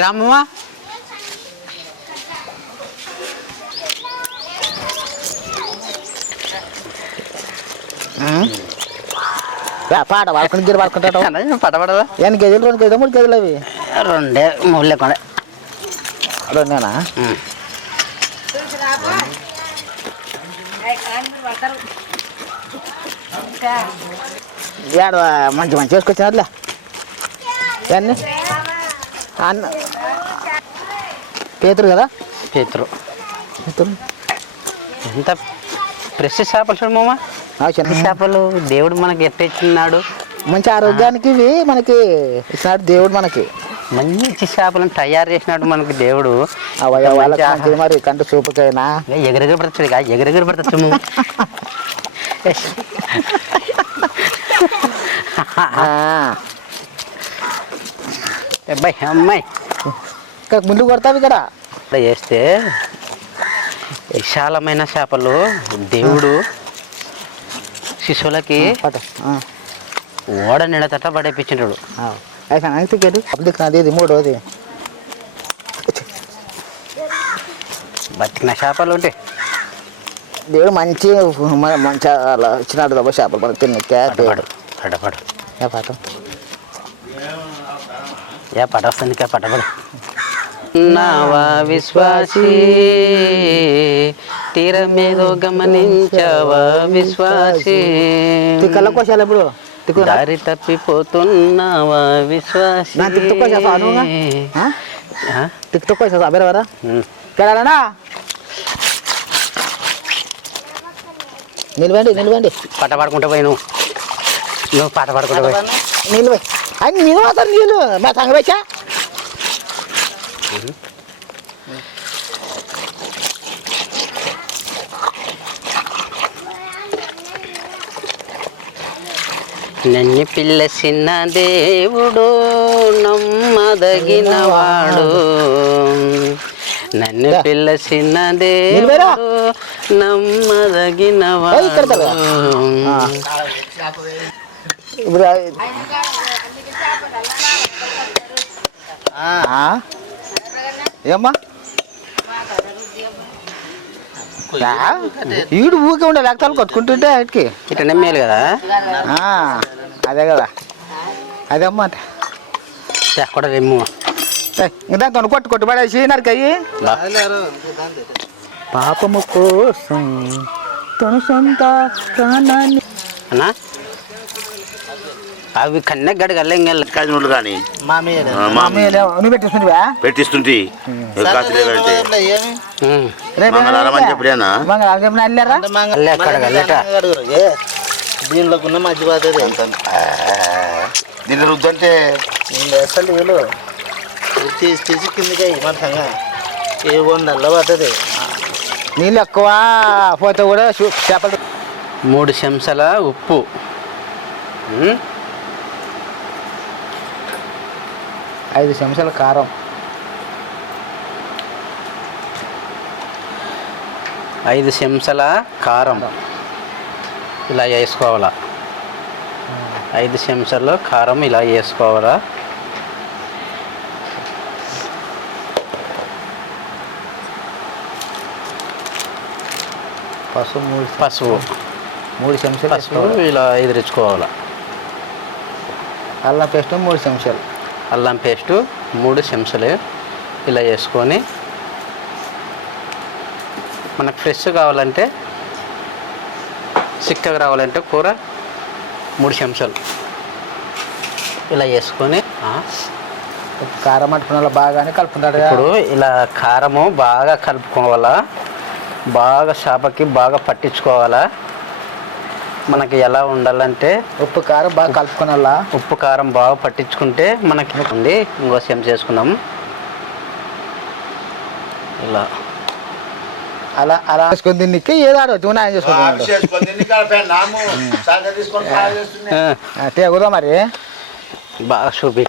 రామమ్మా పాట పడుకుని గిరి పడుకుంటాడు పడబడదా 2 కేజీలు 2 కేజీలు 3 కేజీలు అవి 2 3 లేకుండా 2నేనా ఏడ మంచి మంచి వేసుకొచ్చినట్లే అన్నీ అన్న పేతురు కదా పేతురు ఎంత ఫ్రెష్ చేపలు చూడు మామ చిన్న చేపలు దేవుడు మనకి ఎట్ట ఇచ్చినాడు మంచి ఆరోగ్యానికి ఇవి మనకి ఇచ్చినాడు దేవుడు మనకి మంచి చేపలను తయారు చేసినాడు మనకి దేవుడు మరి కంటి చూపుకైనా ఎగరెగర పడతాడు ఎగరెగర పడతాడు అబ్బాయి అమ్మాయి ఇక్కడ ముందు కొడతావు ఇక్కడ చేస్తే విశాలమైన చేపలు దేవుడు శిశువులకి ఓడ నిడతట పడేపించాడు అది మూడోది బతికిన చేపలు ఉంటాయి దేవుడు మంచి మంచి అలా ఇచ్చినాడు దెబ్బ చేపలు మనకి తిన్నపాడు ఏ పట వస్తుంది పటపడు నావా విశ్వాసీ తీరమేదో గమనించావా విశ్వాసీ కళ్ళకోశాలు ఎప్పుడు దారి తప్పిపోతున్నావా విశ్వాసీ టిక్టాక్ కోసా అబేరవరా కేడాలనా నిలవండి పాట పాడుకుంటూ పోయి నువ్వు పాట పాడుకుంటూ పోయి నిలవై అని నేను మాత్రం నీళ్ళు మా సంగ నన్ను పిల్లసిన దేవుడు నమ్మదగినవాడు నన్ను పిల్లసిన దేవుడు నమ్మదగినవాడు ఇప్పుడు ఏమ్మా ఈడు ఊకే ఉండే లేకపోతే కొట్టుకుంటుంటే వాటికి ఇట్లా మేలు కదా అదే కదా అదే అమ్మ కూడా రెమ్ము ఇందా కొట్టు పడేసి నరికయ్యి పాపము కోసం తను సొంత ప్రాణాన్ని అన్నా అవి కన్నె గడగల్లే కానీ నువ్వు పెట్టిస్తుంటే దీనిలో ఉన్న మధ్య పోతుంది దీని రుద్దంటే అసలు వీళ్ళు తీసి కిందకి మన సంగా ఏ వందల్లో పడుతుంది నీళ్ళు ఎక్కువ పోతే కూడా చేపలు 3 చెంచాల ఉప్పు 5 చెంచాల కారం 5 చెంచాల కారం ఇలా వేసుకోవాలా 5 చెంచాలు కారం ఇలా వేసుకోవాలా పసుపు 3 చెంచాలు పసుపు ఇలా ఎదిరించుకోవాలా అల్లం పేస్ట్ 3 చెంచాలు అల్లం పేస్టు 3 చెంచాలు ఇలా వేసుకొని మనకు ఫ్రెష్ కావాలంటే చిక్కగా రావాలంటే కూర 3 చెంచాలు ఇలా వేసుకొని కారం అంటుకున్న బాగానే కలుపుకుంటాడు. ఇప్పుడు ఇలా కారము బాగా కలుపుకోవాలా, బాగా చేపకి బాగా పట్టించుకోవాలా. మనకి ఎలా ఉండాలంటే ఉప్పు కారం బాగా కలుపుకోవాలా. ఉప్పు కారం బాగా పట్టించుకుంటే మనకి ఉంది. ఇంకో చెంచా చేసుకున్నాం. ఇలా అలా అలా వేసుకొని తిన్నికి ఏదో ఆడవచ్చు ఆయన చేసుకుంటున్నాడు. మరి బాగా చూపి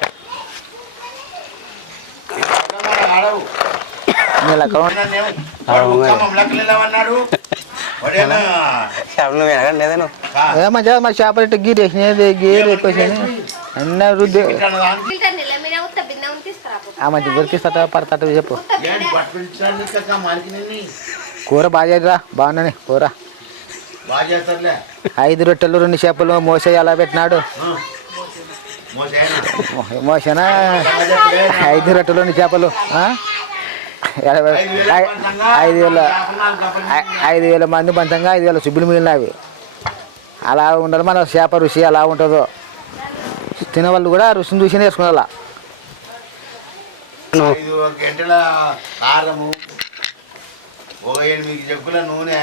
వాడేనా? చేపలు నువ్వు ఎనగండి లేదా నువ్వు ఏ మంచిగా మా చేపలు ఇట్లా గీరు వేసినది గీరు ఎక్కువేసినాయి అన్నీ రుద్ది ఇట్లానా దాని? ఆ మంచి దొరికిస్తా పడతాట చెప్పు ఏంటి బట్టలు ఇచ్చాడు కాక మాలికినని? కూర బాగా చేయరా బాగున్నాని కూర బాగా చేస్తారులే. 5 రొట్టెలు 2 చేపలు మోసే ఎలా పెట్టినాడు మోసేనా? మోసేనా 5 రొట్టెలు 2 చేపలు 5,000 మంది పంచంగా 5,000 సుబ్బులు మిగిలినవి అలా ఉండదు మన చేప రుచి అలా ఉంటుందో తినేవాళ్ళు కూడా రుచిని చూసి వేసుకోవాలా 5 గంటల కారము 8 జగ్గుల నూనె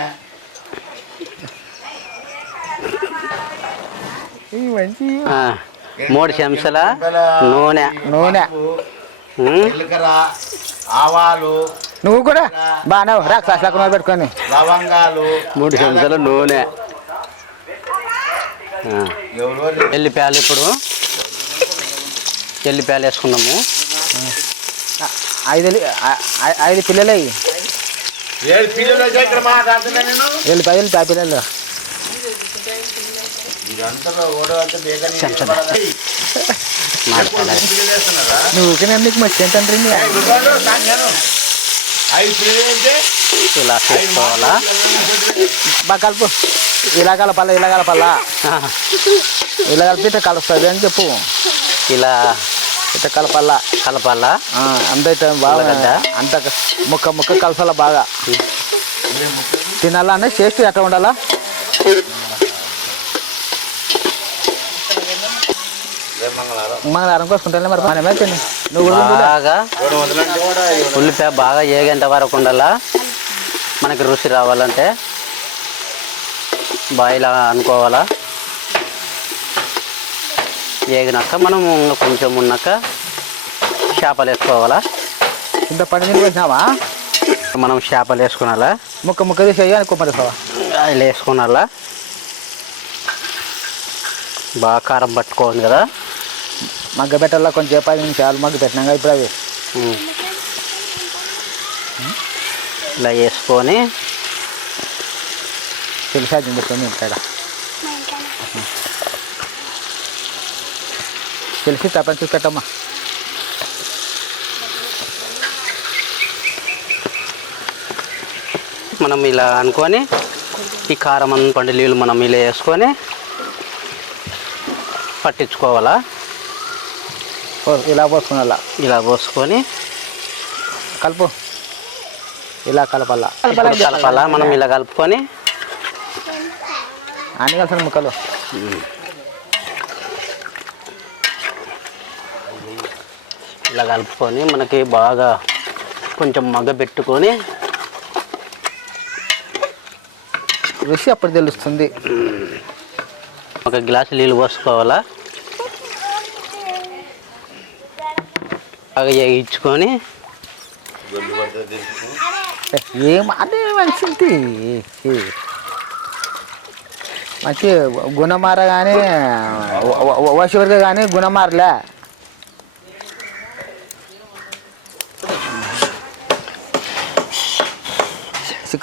మంచి 3 చెంచాల నూనె నూనె జీలకర్ర ఆవాలు నువ్వు కూడా బాగా రాక్షసాకు పెట్టుకొని లవంగాలు 3 చెంచాల నూనె ఎవరో ఎల్లిపాయలు ఇప్పుడు ఎల్లిపాయలు వేసుకున్నాము 5 పిల్లలు అయ్యి 7 పిల్లలు వచ్చాయి ఇక్కడ మాట్లాడుతున్నా నేను. వెళ్ళిపోయి పిల్లలు ఇదంతా ఓడవంతా బేకని చెంచా. పిల్లలు వేస్తున్నారా? నువ్వు నీకు మంచి ఏంటంటే 5 పిల్లలు అయితే ఇలా చేసుకోవాలా బాగా కలుపు ఇలా కలపాలా ఇలా కలపాలా ఇలా కలిపి ఇట్లా కలుస్తుంది అని చెప్పు ఇలా ఇట్లా కలపాలా కలపాలా అంత ఇట్లా బాగా ఉల్లగడ్డ. అంత ముక్క కలసాలా బాగా తినాలా అంటే టేస్ట్ ఎట్లా ఉండాలా మంగళవారం కోసుకుంటా మరి మనమే తిని నువ్వు కూడా తిను. బాగా ఉల్లిపాయ బాగా ఏగేంత వరకు ఉండాలా మనకి రుచి రావాలంటే బాగా ఇలా అనుకోవాలా ఏగినాక మనం కొంచెం ఉన్నాక చేపలు వేసుకోవాలా ఇంత పని నీళ్ళు వేసినావా మనం చేపలు వేసుకున్నాలా ముక్క తీసి అయ్యా అనుకో మరి సావా ఇలా వేసుకున్నాలా బాగా కారం పట్టుకోవాలి కదా మగ్గ పెట్టాలా కొంచెం 10 నిమిషాలు మగ్గ పెట్టినాక ఇప్పుడు అవి ఇలా వేసుకొని తెలిసా తింటుంది ఇక్కడ తెలిసి తప్పని చూసి పెట్టమ్మా మనం ఇలా అనుకొని ఈ కారం అనుకోండి నీళ్ళు మనం ఇలా వేసుకొని పట్టించుకోవాలా ఇలా పోసుకున్నా ఇలా పోసుకొని కలుపు ఇలా కలపాలా ఇప్పుడు కలపాలా మనం ఇలా కలుపుకొని అన్ని కలిసిన ముక్కలు ఇలా కలుపుకొని మనకి బాగా కొంచెం మగ్గ పెట్టుకొని రుచి అప్పుడు తెలుస్తుంది ఒక గ్లాసు నీళ్ళు పోసుకోవాలా బాగా వేయించుకొని ఏం అదే మంచిది మంచి గుణమార కానీ వశవర్గ కానీ గుణమారలే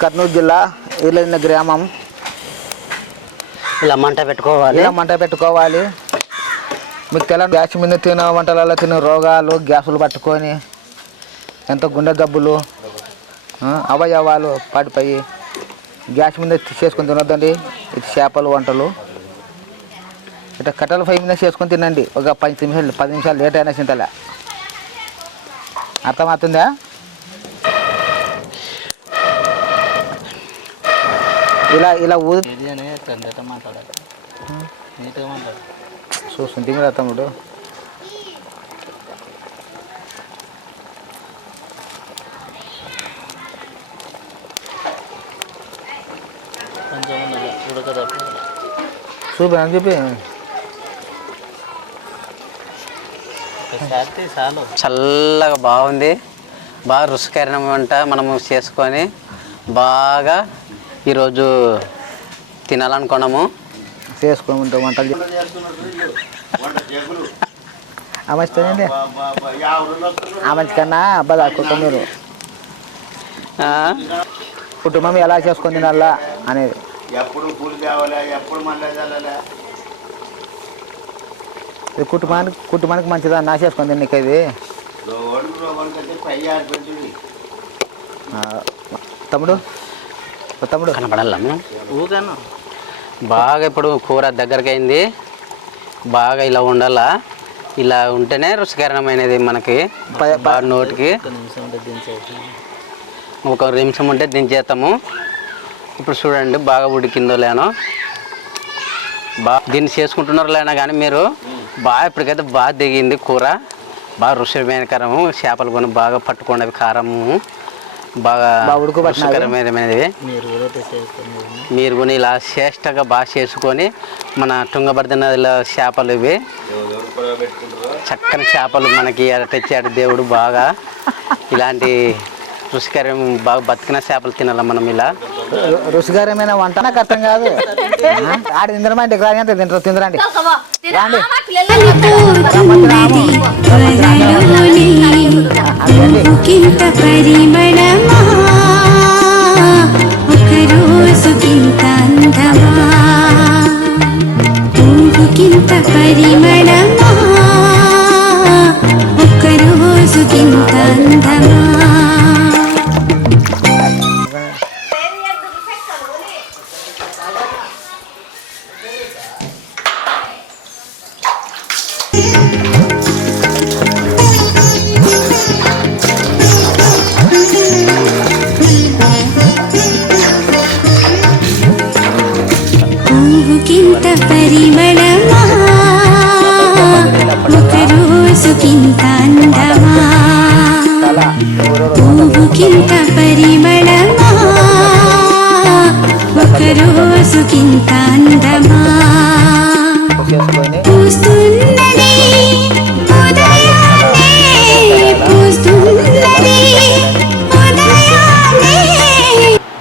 కర్నూలు జిల్లా ఇళ్ళ గ్రామం ఇలా మంట పెట్టుకోవాలి ఇలా మంట పెట్టుకోవాలి మీకు తెలంగాణ గ్యాస్ మీద తిన వంటలలో తిన రోగాలు గ్యాసులు పట్టుకొని ఎంత గుండె జబ్బులు అవయవాలు పడిపోయి గ్యాస్ మీద చేసుకొని తినొద్దండి ఇది చేపలు వంటలు ఇట్లా కట్టెల పొయ్యి మీద చేసుకొని తినండి ఒక 10 నిమిషాలు లేట్ అయినా చింతలే అర్థమవుతుందా ఇలా ఊది చూస్తుంది కదా తమ్ముడు చూపి అని చెప్పి చల్లగా బాగుంది బాగా రుచికరమైన వంట మనము చేసుకొని బాగా ఈరోజు తినాలనుకున్నాము చేసుకొని ఉంటాం వంటలు ఆ మంచిదండి ఆ మంచి కన్నా అబ్బాయి కుటుంబం ఎలా చేసుకొని తినాలా అనేది. ఎప్పుడు కూలి తేవాలా, ఎప్పుడు మళ్ళీ చల్లాలా. ఇది కుటుంబానికి మంచిదా నాశేసుకుంది నీకు ఇది. రోగడికి పై ఆడిపెట్టుడి. తమ్ముడు కనపడాలమ్మ బాగా. ఇప్పుడు కూర దగ్గరికి అయింది బాగా. ఇలా ఉండాలా, ఇలా ఉంటేనే రుచికరమైనది మనకి బాగా నోటికి. ఒక నిమిషం ఉంటే దించేస్తాము. ఇప్పుడు చూడండి బాగా ఉడికిందో లేనో, బాగా దీన్ని చేసుకుంటున్నారో లేనా కానీ మీరు బాగా ఇప్పటికైతే బాగా దిగింది కూర. బాగా రుచికరము. చేపలు కొని బాగా పట్టుకున్నవి, కారము బాగా రుచికరమైనవి. మీరు కొని ఇలా శ్రేష్టంగా బాగా చేసుకొని మన తుంగభద్ర నదిలో చేపలు ఇవి చక్కని చేపలు మనకి తెచ్చాడు దేవుడు. బాగా ఇలాంటి రుచికరం బాగా బతికిన చేపలు తినాలి మనం. ఇలా రుచికరమైన వంట నాకు అర్థం కాదు. ఆడ తిందరమంటే తింటారు, తిందరండి రాండి.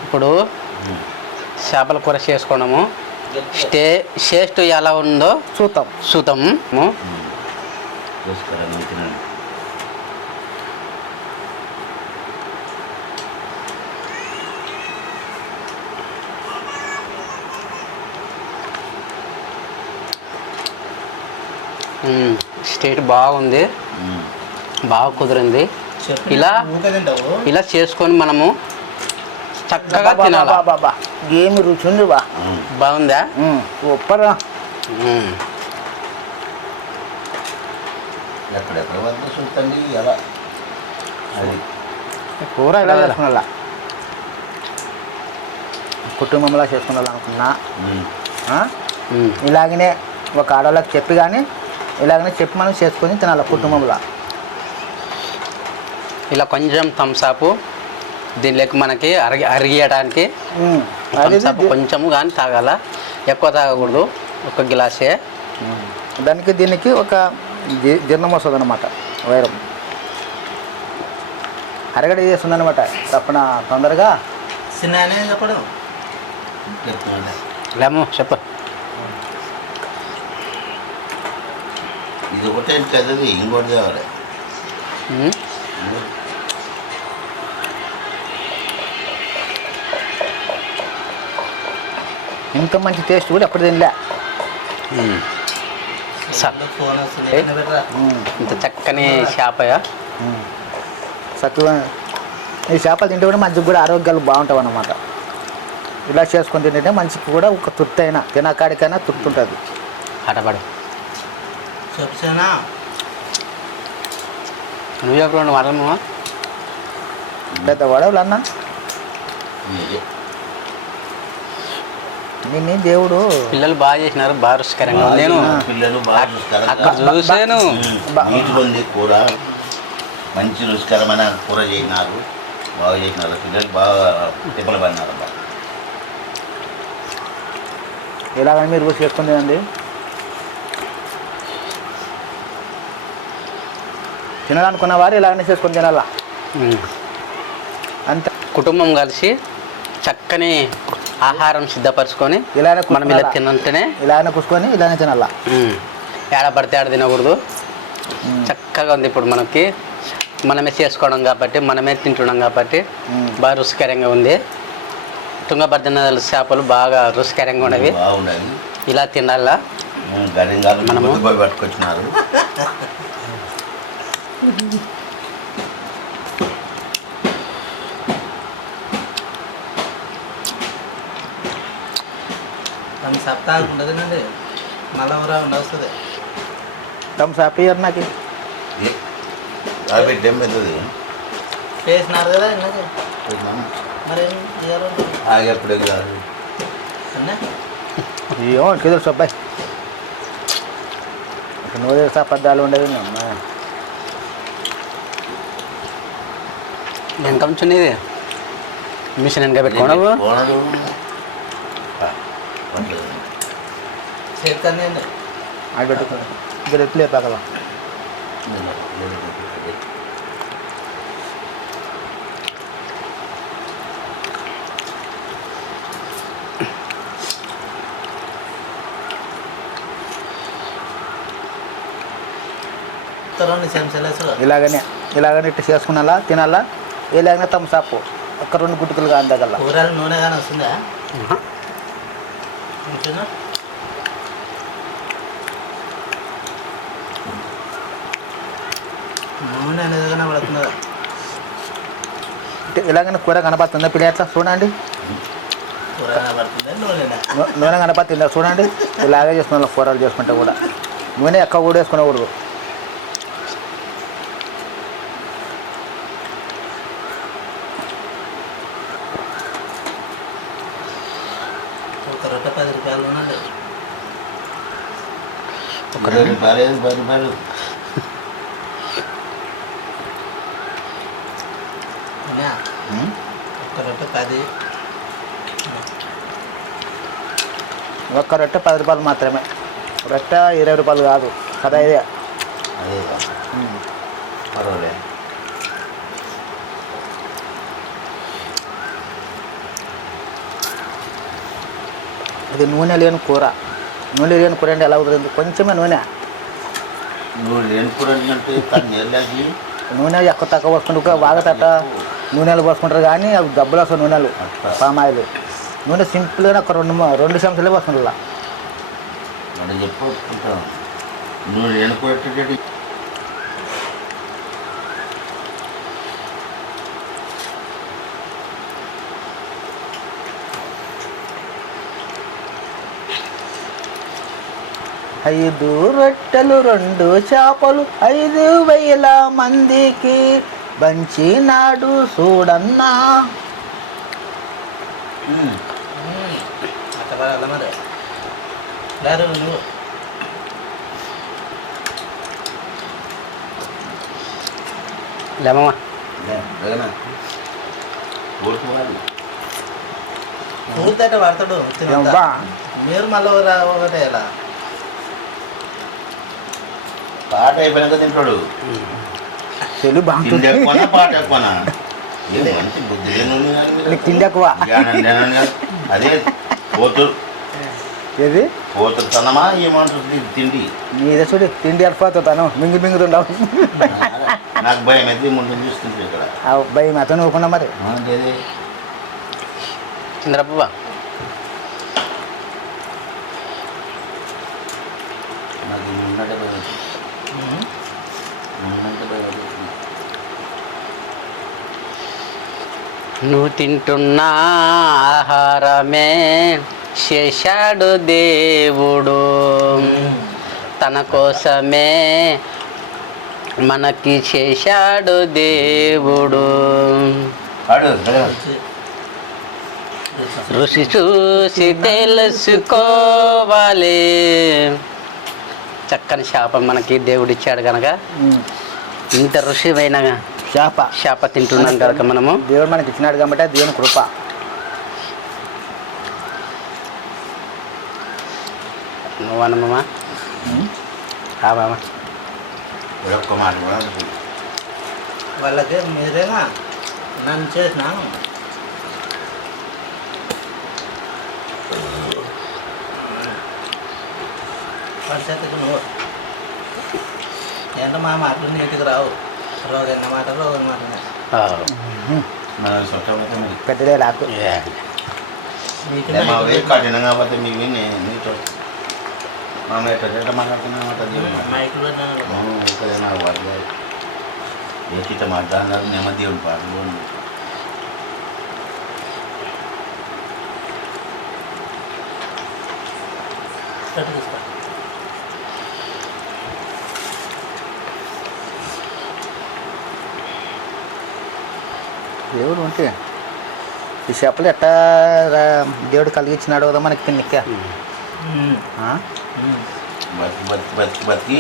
ఇప్పుడు చేపల కూర చేసుకున్నాము. టేస్ట్ ఎలా ఉందో చూద్దాము. స్టేట్ బాగుంది, బాగా కుదిరింది. ఇలా చేసుకొని మనము చక్కగా తినాలి. ఏమి రుచి ఉంది బాగుందా? సూపర్. ఎక్కడెక్కడ వద్ద చూడండి ఎలా అది కూర ఇలా చేసుకున్నా, కుటుంబంలో చేసుకున్నానుకున్నా. ఇలాగనే ఒక ఆడవాళ్ళకి చెప్పి కానీ ఇలాగనే చెప్పి మనం చేసుకొని తినాలి కుటుంబంలో. ఇలా కొంచెం థమ్సాపు దీనిలోకి మనకి అరిగేయడానికి కొంచెము కానీ తాగాల, ఎక్కువ తాగకూడదు. ఒక గ్లాసే. దానికి దీనికి ఒక జీర్ణం వస్తుంది అనమాట. వైరం అరగడ చేస్తుంది అనమాట. తప్పన తొందరగా చెప్పడం లేము చెప్ప. ఇది ఒకటే చదివి ఇంకోటి తేవాలి. ఇంత మంచి టేస్ట్ కూడా ఎప్పుడు తినలే. ఇంత చక్కని చేపయా. చక్కగా ఈ చేపలు తింటే కూడా మంచిగా కూడా ఆరోగ్యాలు బాగుంటాయి అన్నమాట. ఇలా చేసుకొని తింటే మంచికి కూడా ఒక తృప్తి అయినా తినకాడికైనా తృప్తి ఉంటుంది. ఆటపడు నువ్వు చెప్పండి మాటలు పెద్ద వడవులు అన్న. నిన్ను దేవుడు పిల్లలు బాగా చేసినారు, బాగా రుచికరంగా. నేను పిల్లలు అక్కడ చూసాను. నీటిగా కూర మంచి రుచికరమైన కూర చేసినారు, బాగా చేసినారు. పిల్లలు బాగా తిప్పలు పడినారు. ఎలాగని మీరు రుచి చేసుకుని తినండి. తినాలనుకున్న వారు ఇలాగనే చేసుకొని తినాలా. అంతే. కుటుంబం కలిసి చక్కని ఆహారం సిద్ధపరచుకొని మనం ఇలా తినంటేనే ఇలానే కూర్చుకొని ఇలానే తినాలా. ఏడ పడితే ఆడ తినకూడదు. చక్కగా ఉంది. ఇప్పుడు మనకి మనమే చేసుకోవడం కాబట్టి, మనమే తింటున్నాం కాబట్టి బాగా రుచికరంగా ఉంది. తుంగభద్ర నదుల చేపలు బాగా రుచికరంగా ఉండేవి. బాగుండేది. ఇలా తినాలా గరింగాలు మనము పోయి పట్టుకొచ్చినారు. తను సప్తాహం ఉండదునండి, మళ్ళా వస్తుంది. తమ సాపియర్ నాకు అవి డెమ్ అవుతుంది. చేసినారు కదా ఇన్నది, మరి ఆగేప్పుడే కాదు. అయ్యో కుదురు సబ్బాయి నూరు పద్దాలు ఉండేది. నేను కంచునేది మిషన్ వెనక పెట్టుకోవడం చేతికన్నీ అది పెట్టుకో ఇక్కడ ఎట్లు లేపాకలా ఇలాగనే ఇట్లా చేసుకున్నాలా తినాలా. ఇలాగనే తమ సాపు ఒక్క 2 గుట్టుకులు కానీ దగ్గర కూరలు నూనె కానీ వస్తుందా? నూనె అనేది కానీ పడుతున్నదా? ఇలాగనే కూర కనపడుతుందా పిల్ల ఎట్లా చూడండి. కూర కనపడుతుందా నూనె? నూనె కనపడుతుందా చూడండి. ఇలాగే చేసుకున్నా కూరలు చేసుకుంటే కూడా నూనె ఎక్కువ కూడా వేసుకునేకూడదు. ఒక రొట్టె 10 రూపాయలు ఉన్నది. ఒక 2 రూపాయలు 10 రూపాయలు ఒక రొట్టె 10. ఒక్క రొట్టె 10 రూపాయలు మాత్రమే. రొట్టె 20 రూపాయలు కాదు కదా. ఇదే అదే పర్వాలేదు. ఇది నూనె లేని కూర. నూనె లేని కూర అంటే ఎలా అవుతుంది? కొంచెమే నూనె. నువ్వు లేని కూర అంటే నీళ్ళకి నూనె ఎక్కువ తక్కువ పోసుకుంటూ వాగతట నూనెలు పోసుకుంటారు కానీ అవి డబ్బులు వస్తాయి. నూనెలు పామాయిలు నూనె సింపుల్గా ఒక 2 చెంచాలే పోసుకుంటా. మరి చెప్పుకుంటాం. నువ్వు లేని కూర ఐదు రొట్టెలు 2 చేపలు 5,000 మందికి బంచినాడు చూడన్నా. అట్లా మరి లేరు నువ్వు లేమమ్మా పూర్తయిట పడతాడు. మీరు మళ్ళీ ఒకటే ఇలా పాట అయిపోయినాక తింటాడు. తెలుగు బాగుంటుంది. పాట ఎక్కువనా మంచి బుద్ధి తిండి ఎక్కువ. అదే పోతురు ఏది పోతురు తనమా ఏమంటుంది తిండి నీదే చూడు. తిండి వెళ్ళిపోతాను మింగుతుండవు. నాకు భయం అయితే ముందు చూస్తుంది ఇక్కడ. భయం అతను నవ్వుకున్నా మరి. చంద్రబాబు నాకు ముందంటే భయం. నువ్వు తింటున్న ఆహారమే చేశాడు దేవుడు, తన కోసమే మనకి చేశాడు దేవుడు. రుచి చూసి తెలుసుకోవాలి. చక్కని శాపం మనకి దేవుడు ఇచ్చాడు కనుక ఇంత రుచిమైన శాప తింటున్నాం కనుక మనము దేవుడు మనకి ఇచ్చినాడు కాబట్టి దేవుని కృప. నువ్వు అనమ్మా వాళ్ళకి మీరేనా నన్ను చేసినాను. వాళ్ళ చేతికి నువ్వు ఎంత మా మాటలు నీటికి రావు. రోగన్న మాట రోగన్న మాట పెట్టడే లాకు నీకు మా వేరు కఠినం కాబట్టి మీకు నీతో మా ఎట్లా మాట్లాడుతున్నా మైకులో నాకు వాళ్ళు ఏకిట మాట్లాడినారు నెమ్మది దేవుని పాటలు తీసుకో. దేవుడు ఉంటే ఈ చేపలు ఎట్టా దేవుడు కలిగించినాడు కదా మనకి తిన్నిక్క బతికి బతికి బతికి బతికి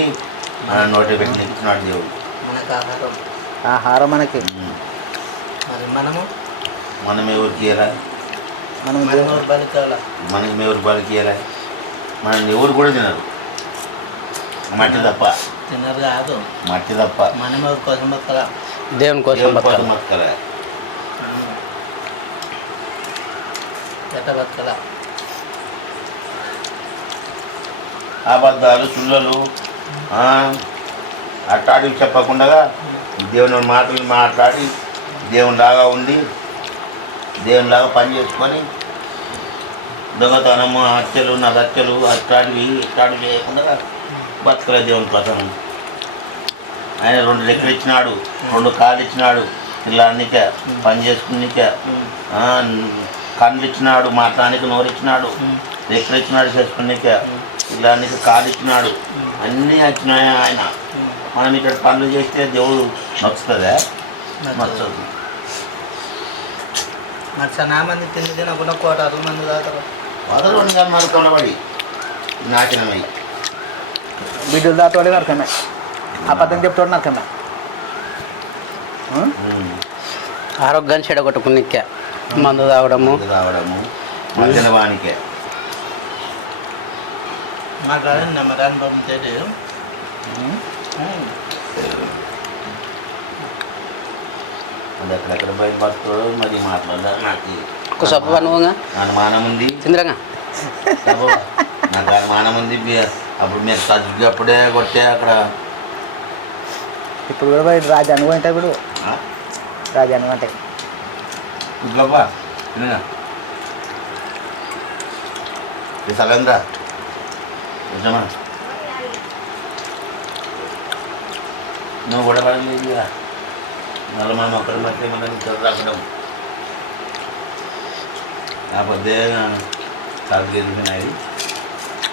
మన నోటి పెట్టి నింపుతున్నాడు దేవుడు మనకు ఆహారం. ఆహారం మనకి మరి మనము మనం ఎవరికి ఇయ్యాలి మనం మనం ఎవరు బలికాలా మనకి ఎవరు బలికి ఇయ్యాలి మనం ఎవరు కూడా తినరు మట్టి తప్ప తినరు కాదు. మట్టి తప్ప మనం ఎవరి కోసం బతకలా. దేవుని కోసం దేవుని బతకాలి. కోసం బతకలే ఎట్ట బతకలా. అబద్ధాలు సుళ్ళలు అట్టాడికి చెప్పకుండా దేవుని మాటలు మాట్లాడి దేవునిలాగా ఉండి దేవునిలాగా పని చేసుకొని దొంగతనము హత్యలు నదత్యలు అట్టాడివి ఇట్టాడివి చేయకుండా బతకలే దేవుని కోసం. ఆయన 2 రెక్కలు ఇచ్చినాడు, 2 కాళ్ళు ఇచ్చినాడు, పిల్లానికే పని చేసుకునికే, కళ్ళు ఇచ్చినాడు, మాట్లాడానికి నోరు ఇచ్చినాడు, రెక్కలు ఇచ్చినాడు చేసుకునికే, పిల్లానికి కాళ్ళు ఇచ్చినాడు, అన్నీ వచ్చినాయి ఆయన. మనం ఇక్కడ పనులు చేస్తే దేవుడు నచ్చుతుందా? నచ్చదు. మరి చాలా మంది తిండి తినకుండా 1,000 మంది తాగుతారు. వదలు కానీ మరి కొనబడి నాశనమై బిడ్డలు దాతోడే నరకమే, అబద్ధం చెప్తాడు నరకమే. ఆరోగ్యాన్ని చెడగొట్టుకునికే మందు తాగడము రావడము మధ్యనవానికే. మాట్లాడండి నమ్మరాన్ని పంపించేది. అది ఎక్కడెక్కడ బయటపడుతాడో మరి మాట్లాడదా నాకు ఒక సబ్బు అనుభవంగా అనుమానం ఉంది. చింద్రంగా నాకు అనుమానం ఉంది. అప్పుడు మీరు చదువుకి అప్పుడే కొట్టే అక్కడ ఇప్పుడు కూడా బయట రాజు అనుభవం అంటే ఇప్పుడు రాజు అనుభవం అంటే ఇంట్లోపా తినగా సలంద్ర నిజమా నువ్వు కూడా పడలేదు మళ్ళీ మనం ఒక్కరి మధ్య మనం రాకడం కాకపోతే చదువు ఎదుగుతున్నాయి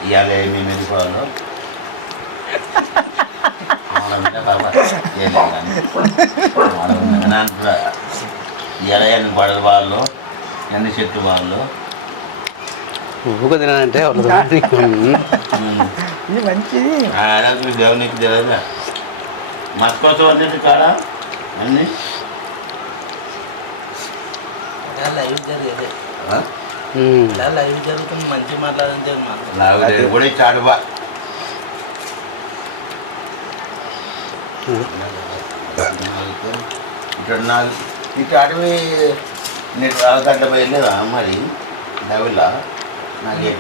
ఇవాళ మేము ఎదుకోవాలో బాబా అంటున్నా ఇవాళ ఎన్ని గొడవల వాళ్ళు ఎన్ని చెట్టు వాళ్ళు ఉప్పు తినంటే ఇది మంచిది. దేవునికి తెలియదా మస్కోసం అన్నింటి కాడ అన్నీ లైవ్ జరిగేది. లైవ్ జరుగుతుంది. మంచి మాట్లాడంతే నాకు కూడా చాడుబా ఇక్కడ నాకు ఇటు అడవి నీకు రాగడ్డ పోయలేదా మరి డవిలా నాకు